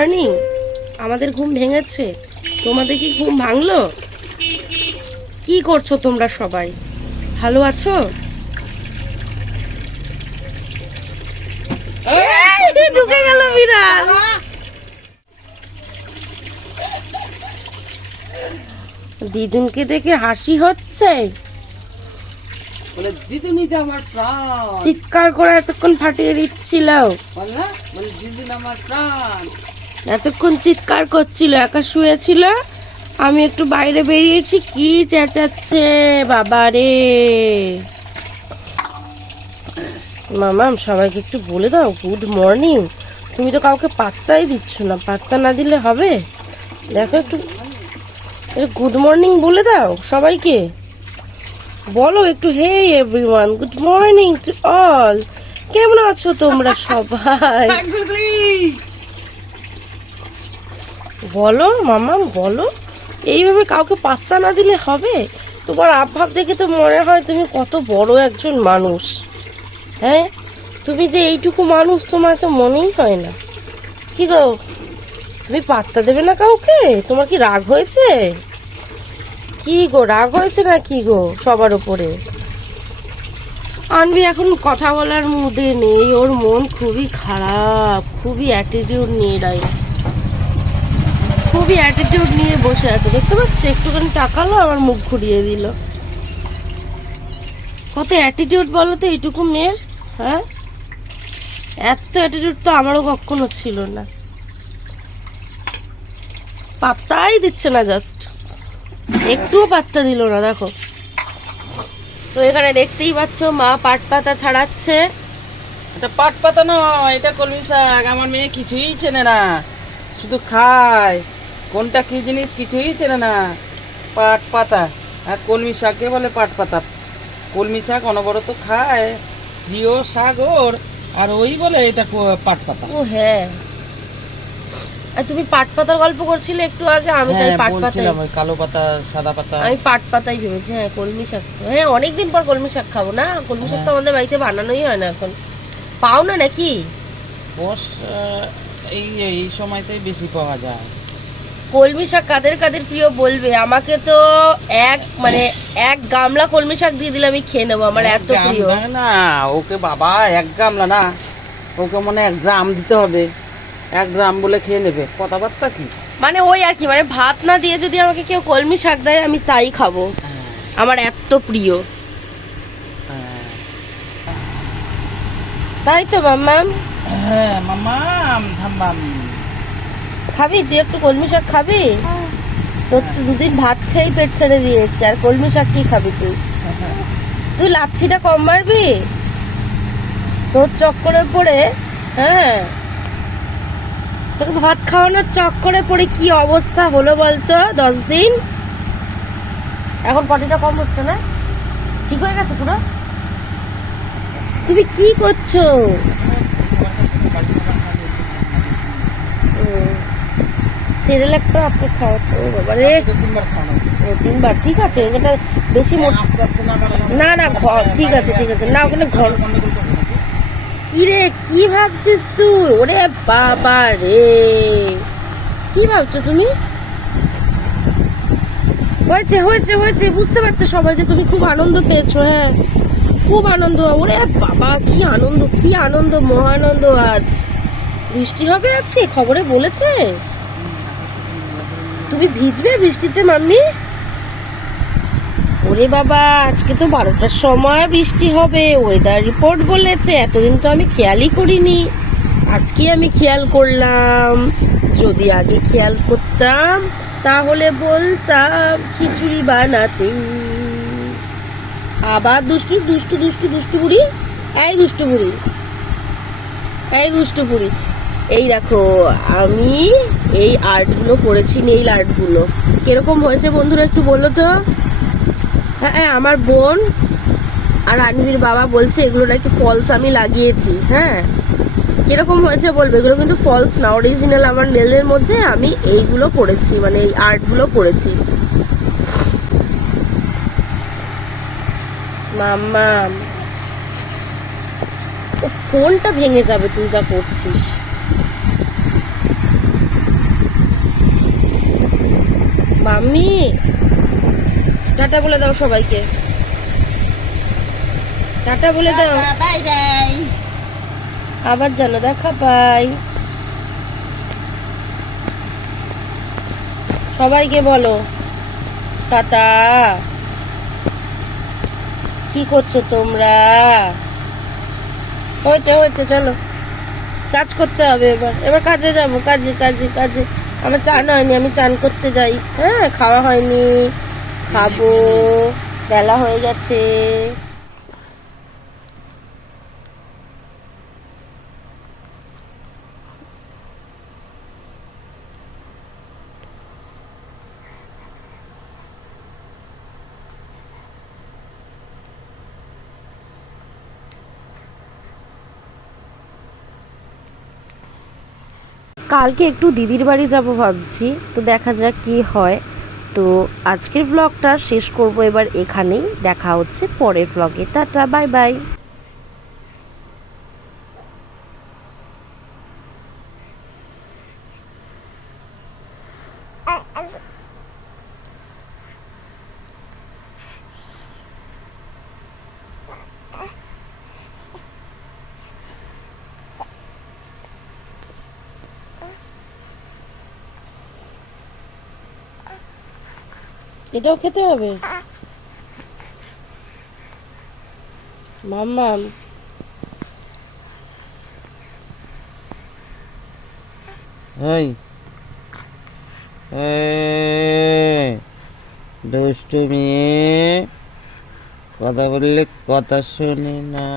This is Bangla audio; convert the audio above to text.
মর্নিং। আমাদের ঘুম ভেঙেছে, তোমাদের কি ঘুম ভাঙলো? কি করছো তোমরা সবাই? ভালো আছো? ঢুকে গেল বিড়াল। দিদুনকে দেখে হাসি হচ্ছে, বলে দিদুনি তো আমার প্রাণ, চিৎকার করে এতক্ষণ ফাটিয়ে দিচ্ছিল। বলে দিদুন আমার প্রাণ। এতক্ষণ চিৎকার করছিল, একা শুয়েছিল, আমি একটু বাইরে বেরিয়েছি, কি চেঁচাচ্ছে বাবা রে। মামাম সবাইকে একটু বলে দাও গুড মর্নিং। তুমি তো কাউকে পাত্তাই দিচ্ছ না, পাত্তা না দিলে হবে? দেখো একটু গুড মর্নিং বলে দাও সবাইকে, বলো একটু hey everyone, good morning to all. কেমন আছো তোমরা সবাই? বলো মামাম বলো। এইভাবে কাউকে পাত্তা না দিলে হবে? তোমার আবভাব দেখে তো মনে হয় তুমি কত বড় একজন মানুষ। হ্যাঁ, তুমি যে এইটুকু মানুষ তোমার তো মনেই হয় না। কি গো, তুমি পাত্তা দেবে না কাউকে? তোমার কি রাগ হয়েছে? কি গো, রাগ হয়েছে না কি গো সবার উপরে? আনবি এখন কথা বলার মুডে নেই, ওর মন খুবই খারাপ, খুবই অ্যাটিটিউড নিয়ে খুবই অ্যাটিটিউড নিয়ে বসে আছে, দেখতে পাচ্ছি? একটুখানি তাকালো আমার মুখ ঘুরিয়ে দিল। কত অ্যাটিটিউড বলো তো এইটুকু মেয়ের। হ্যাঁ, এত অ্যাটিটিউড তো আমারও কখনো ছিল না। পাত্তাই দিচ্ছে না, জাস্ট একটুও পাত্তা দিল না। দেখো তো এখানে দেখতেই পাচ্ছ মা পাট পাতা ছাড়াচ্ছে। এটা পাট পাতা নয়, এটা কলমি শাক। আমার মেয়ে কিছুই চেনে না, শুধু খায়। কোনটা কি জিনিস কিছুই চেনে না। পাট পাতা আর কলমি শাককে বলে পাট পাতা। কলমি শাক অনবরত খায়, প্রিয় শাক ওর, আর ওই বলে এটা পাট পাতা। ও হ্যাঁ, আর তুমি পাট পাতার গল্প করছিলে একটু আগে, আমি তাই পাট পাতা, কালো পাতা সাদা পাতা, আমি পাট পাতাই ভেবেছি। হ্যাঁ কলমি শাক তো, হ্যাঁ অনেকদিন পর কলমি শাক খাবো না। কলমি শাক তো আমাদের বাড়িতে বানানোই হয় না এখন, পাও না নাকি? বস এই এই সময়তেই বেশি পাওয়া যায়। কলমি শাক কাদের কাদের প্রিয় বলবে? আমাকে তো এক গামলা কলমি শাক দিয়ে দিলে আমি খেয়ে নেবো, আমার এত প্রিয়। না ওকে বাবা, 1 গামলা না, ওকে মনে 1 গ্রাম দিতে হবে। 1 গ্রাম বলে খেয়ে নেবে, কথাবার্তা কি? মানে ওই আর কি, মানে ভাত না দিয়ে যদি আমাকে কেউ কলমি শাক দেয় আমি তাই খাবো, আমার এত প্রিয়। তাই তো মাম্মাম? হ্যাঁ মাম্মাম ধাম্মাম। খাবি তুই একটু কলমি শাক খাবি? তোর তো 2 দিন ভাত খেয়েই পেট ছেড়ে দিয়েছে, আর কলমি শাক কি খাবি তুই? তুই লাচ্ছিটা কম মারবি তোর চক্করে পড়ে। হ্যাঁ, তোকে ভাত খাওয়ানোর চক্করে পড়ে কি অবস্থা হলো বলতো 10 দিন। এখন পটিটা কম হচ্ছে না? ঠিক হয়ে গেছে পুরো? তুমি কি করছো? সিরিয়ালটা আজকে খাওয়াতো বাবা রে। 3বার ঠিক আছে, এটা বেশি না না ঠিক আছে ঠিক আছে না, ওখানে ঘর। কি রে, কি ভাবছিস তুই? ওরে বাবা রে, কি ভাবছো তুমি? হয়েছে হয়েছে হয়েছে, বুঝতে পারছে সবাই যে তুমি খুব আনন্দ পেয়েছো। হ্যাঁ খুব আনন্দ। ওরে বাবা কি আনন্দ, কি আনন্দ, মহানন্দ। আজ বৃষ্টি হবে, আজকে খবরে বলেছে। তুমি ভিজবে বৃষ্টিতে মাম্মি? ওরে বাবা, আজকে তো 12টার সময় বৃষ্টি হবে, ওয়েদার রিপোর্ট বলেছে। এতদিন তো আমি খেয়ালই করিনি, আজকে আমি খেয়াল করলাম। যদি আগে খেয়াল করতাম তাহলে বলতাম খিচুড়ি বানাতে। আবার দুষ্টু দুষ্টু দুষ্টু দুষ্টু বুড়ি, এই দুষ্টু বুড়ি, এই দুষ্টু বুড়ি। এই দেখো আমি এই আর্টগুলো করেছি, নেইল আর্টগুলো কিরকম হয়েছে বন্ধুরা একটু বললো তো। হ্যাঁ আমার বোন আর আনভির বাবা বলছে এগুলো নাকি ফলস আমি লাগিয়েছি। হ্যাঁ কিরকম হয়েছে বলবে। এগুলো কিন্তু ফলস না, অরিজিনাল আমার নেলের মধ্যে আমি এইগুলো করেছি, মানে এই আর্টগুলো করেছি। মাম্মাম ফোনটা ভেঙে যাবে তুই যা করছিস। মাম্মি টাটা বলে দাও সবাইকে, টাটা বলে দাও, বাই বাই। আবার যেন দেখা পাই। সবাইকে বলো টাটা। কি করছো তোমরা? হয়েছে হয়েছে, চলো কাজ করতে হবে। এবার এবার কাজে যাবো, কাজে কাজে কাজে। আমার চান হয়নি, আমি চান করতে যাই। হ্যাঁ, খাওয়া হয়নি, খাবো, বেলা হয়ে গেছে। কালকে একটু দিদির বাড়ি যাব ভাবছি, তো দেখা যাক কি হয়। তো আজকের ব্লগটা শেষ করব এবার এখানেই। দেখা হচ্ছে পরের ব্লগে। Tata, bye bye. এটাও খেতে হবে মাম্মাম। এই এই, দুষ্টু মেয়ে, কথা বললে কথা শোনে না।